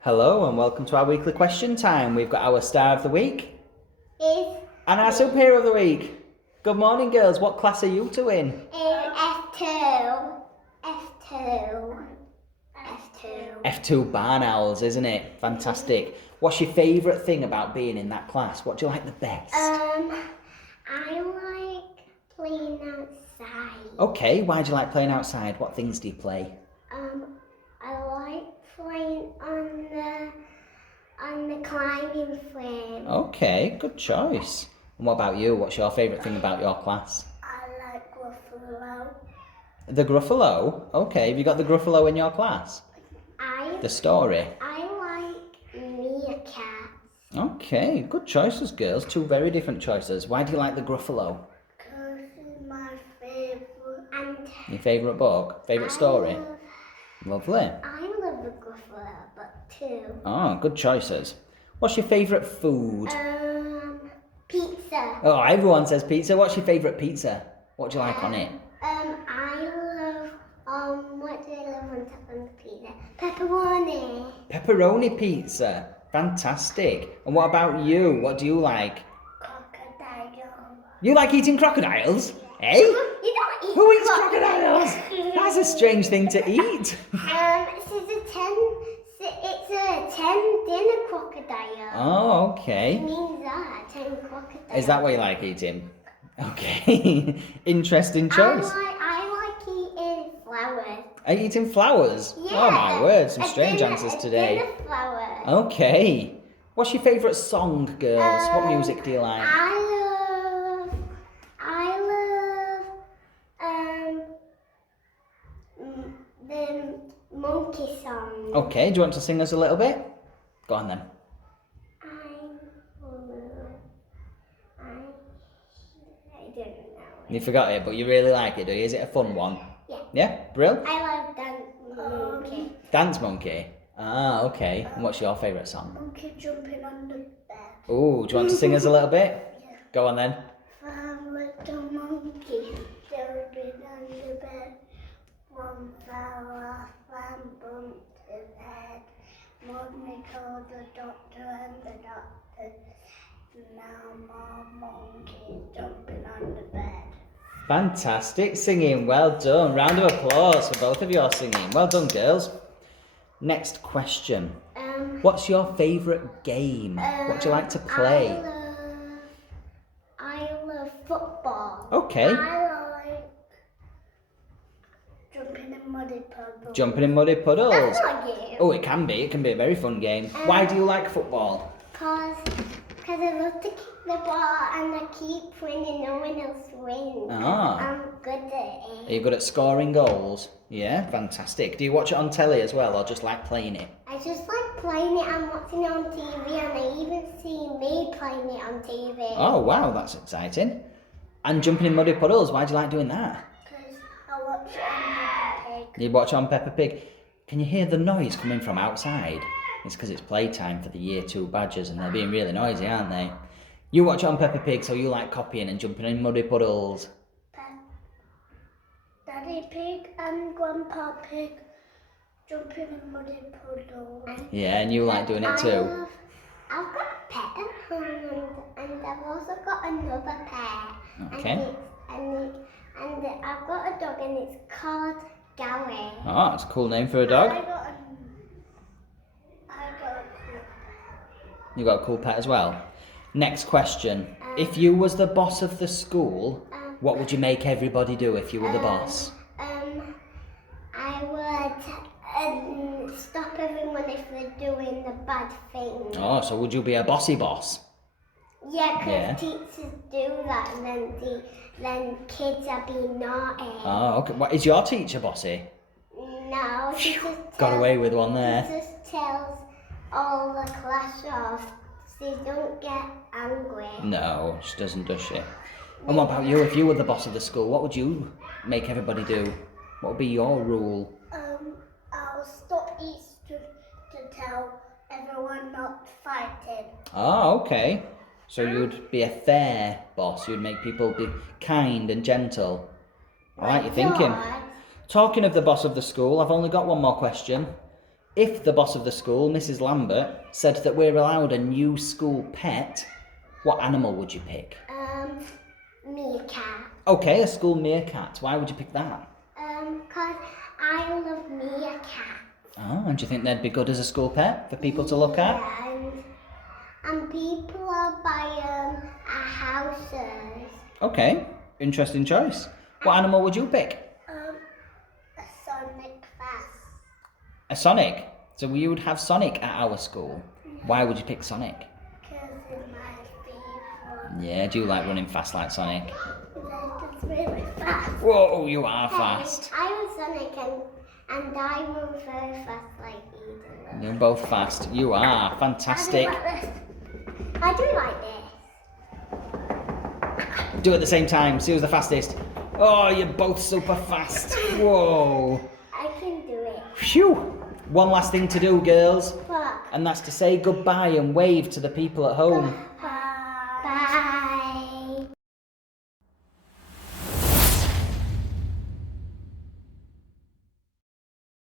Hello and welcome to our weekly question time. We've got our star of the week Is and our superhero of the week. Good morning, girls. What class are you two in? F2. F2. F2. F2 Barn Owls, isn't it? Fantastic. What's your favourite thing about being in that class? What do you like the best? I like playing outside. Okay, why do you like playing outside? What things do you play? I like playing on the climbing frame. Okay, good choice. And what about you? What's your favourite thing about your class? I like Gruffalo. The Gruffalo? Okay, have you got the Gruffalo in your class? The story? I like meerkats. Okay, good choices, girls. Two very different choices. Why do you like the Gruffalo? Because it's my favourite. And Your favourite book? Favourite story? Lovely. I love the Gruffalo, but too. Oh, good choices. What's your favourite food? Pizza. Oh, everyone says pizza. What's your favourite pizza? What do you like on it? I love, what do I love on top of the pizza? Pepperoni. Pepperoni pizza. Fantastic. And what about you? What do you like? Crocodile. You like eating crocodiles? Eh? You don't eat Who eats crocodiles? That's a strange thing to eat. It's a 10 dinner crocodile. Oh, It okay. means that, 10 crocodiles. Is that what you like eating? Okay. Interesting choice. I like eating flowers. Are you eating flowers? Yeah. Oh my word, some A strange dinner- answers a today. dinner flower. Okay. What's your favourite song, girls? What music do you like? The monkey song. Okay, do you want to sing us a little bit? Go on then. I don't know. You forgot it, but you really like it, do you? Is it a fun one? Yeah. Yeah? Brill? I love that monkey. Dance Monkey. Ah, okay. And what's your favourite song? Monkey jumping on the bed. Ooh, do you want to sing us a little bit? Yeah. Go on then. One little monkey jumping on the bed. One fell off and bumped his head. Mommy called the doctor and the doctor. Now more monkeys jumping on the bed. Fantastic singing. Well done. Round of applause for both of your singing. Well done, girls. Next question. What's your favourite game? What do you like to play? I love football. Okay. I like jumping in muddy puddles. Jumping in muddy puddles. That's not a game. Oh, it can be. It can be a very fun game. Why do you like football? Because I love to kick the ball and I keep winning, no one else wins. Ah. I'm good at Are it. you good at scoring goals? Yeah, fantastic. Do you watch it on telly as well, or just like playing it? I just like playing it and watching it on TV, and I even see me playing it on TV. Oh, wow, that's exciting. And jumping in muddy puddles, why do you like doing that? Because I watch it on Peppa Pig. You watch on Peppa Pig. Can you hear the noise coming from outside? It's because it's playtime for the year 2 badgers and they're being really noisy, aren't they? You watch it on Peppa Pig, so you like copying and jumping in muddy puddles. Daddy Pig and Grandpa Pig jumping in muddy puddles. Yeah, and you like doing it too. I've got a pet at home and I've also got another pet. Okay. And I've got a dog and it's called Gary. Oh, it's a cool name for a dog. I got a cool You got a cool pet as well. Next question. If you was the boss of the school, what would you make everybody do if you were the boss? I would stop everyone if they're doing the bad thing. Oh, so would you be a bossy boss? Yeah, because Yeah. teachers do that and then kids are being naughty. Oh, okay. What, is your teacher bossy? No, she just Got away with one there. She just tells all the class off so they don't get angry. No, she doesn't, does she? And what about you? If you were the boss of the school, what would you make everybody do? What would be your rule? I'll stop Easter to tell everyone not fighting. Oh, okay. So you'd be a fair boss. You'd make people be kind and gentle. I like your thinking. George, Talking of the boss of the school, I've only got one more question. if the boss of the school, Mrs. Lambert, said that we're allowed a new school pet, what animal would you pick? Meerkat. Okay, a school meerkat. Why would you pick that? Because I love meerkats. Oh, and do you think they'd be good as a school pet for people to look at? Yeah, and people are buying houses. Okay, interesting choice. What animal would you pick? A Sonic Fast. A Sonic. So you would have Sonic at our school. Why would you pick Sonic? Because it might be fun. Yeah, do you like running fast like Sonic? It's really fast. Whoa, you are fast. I'm Sonic and I move very fast like Eden. You're both fast. You are fantastic. I do like this. Do it at the same time. See who's the fastest. Oh, you're both super fast. Whoa. I can do it. Phew. One last thing to do, girls. What? And that's to say goodbye and wave to the people at home. Bye.